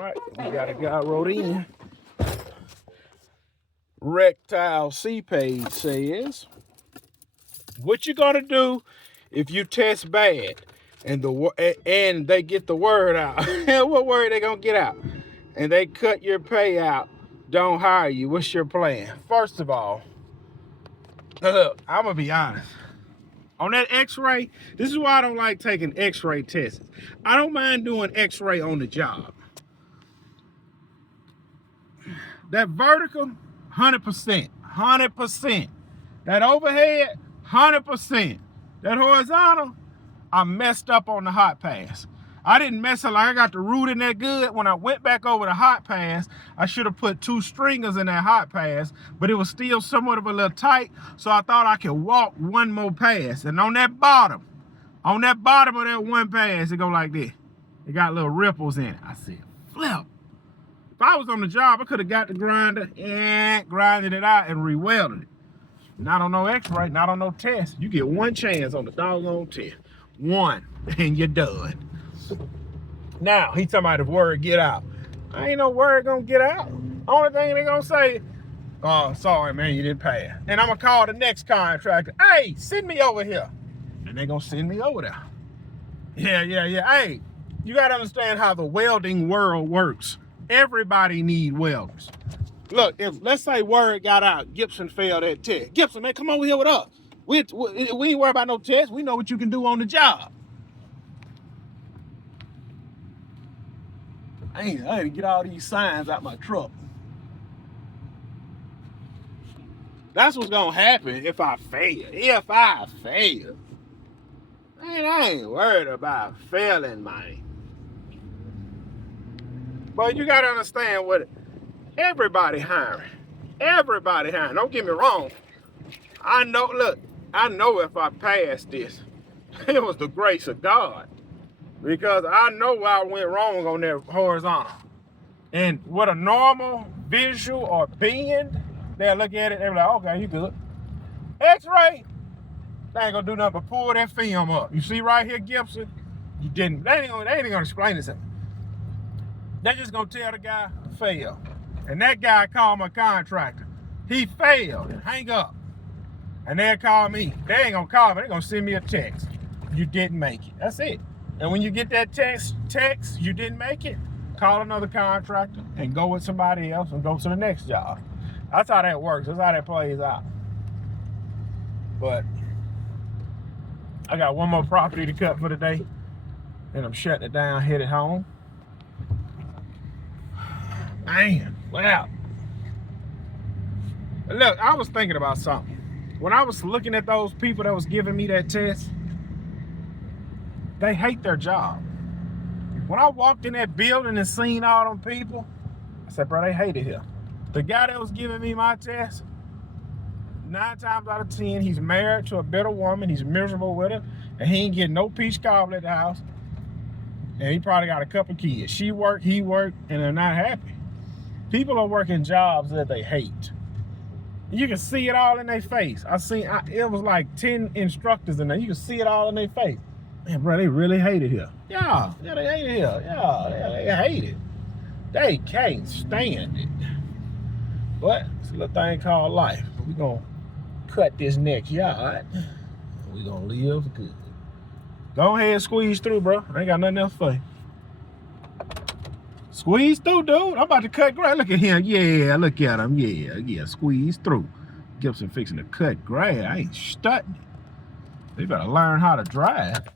right, we got a guy wrote in. Rectile C page says, what you gonna do if you test bad and they get the word out? What word they gonna get out? And they cut your pay out, don't hire you. What's your plan? First of all, look, I'm gonna be honest. On that x-ray, this is why I don't like taking x-ray tests. I don't mind doing x-ray on the job. That vertical, 100%, 100%. That overhead, 100%. That horizontal, I messed up on the hot pass. I didn't mess up like I got the root in there good. When I went back over the hot pass, I should have put 2 stringers in that hot pass, but it was still somewhat of a little tight, so I thought I could walk 1 more pass. And on that bottom of that 1 pass, it go like this. It got little ripples in it. I said, flip. If I was on the job, I could have got the grinder and grinded it out and re-welded it. Not on no x-ray, not on no test. You get 1 chance on the doggone test. 1, and you're done. Now, he talking about the word get out. I ain't no word gonna get out. Only thing they gonna say, oh, sorry, man, you didn't pass. And I'm gonna call the next contractor. Hey, send me over here. And they gonna send me over there. Yeah. Hey, you gotta understand how the welding world works. Everybody need welders. Look, if let's say word got out, Gibson failed that test. Gibson, man, come over here with us. We ain't worried about no test. We know what you can do on the job. I had to get all these signs out my truck. That's what's gonna happen if I fail. Man, I ain't worried about failing, man. But you gotta understand what everybody hiring. Everybody hiring. Don't get me wrong. I know if I passed this, it was the grace of God. Because I know where I went wrong on that horizontal. And with a normal visual or bend, they'll look at it, they'll be like, okay, you good. X-ray, they ain't gonna do nothing but pull that film up. You see right here, Gibson? You didn't. They ain't gonna explain it to me. They just gonna tell the guy to fail. And that guy called my contractor. He failed and hang up. And they'll call me. They ain't gonna call me, they're gonna send me a text. You didn't make it. That's it. And when you get that text, you didn't make it, call another contractor and go with somebody else and go to the next job. That's how that works. That's how that plays out. But I got 1 more property to cut for the day. And I'm shutting it down, headed home. Man, wow. Look, I was thinking about something. When I was looking at those people that was giving me that test, they hate their job. When I walked in that building and seen all them people, I said, bro, they hate it here. The guy that was giving me my test, 9 times out of 10, he's married to a better woman. He's miserable with her. And he ain't getting no peach cobbler at the house. And he probably got a couple kids. She worked, he worked, and they're not happy. People are working jobs that they hate. You can see it all in their face. It was like 10 instructors in there. You can see it all in their face. Man, bro, they really hate it here. Yeah, they hate it here. Yeah, they hate it. They can't stand it. But it's a little thing called life. We're going to cut this next yard. We're going to live good. Go ahead and squeeze through, bro. I ain't got nothing else for you. Squeeze through, dude. I'm about to cut grass. Look at him. Yeah, look at him. Yeah, squeeze through. Gibson fixing to cut grass. I ain't studying. They better learn how to drive.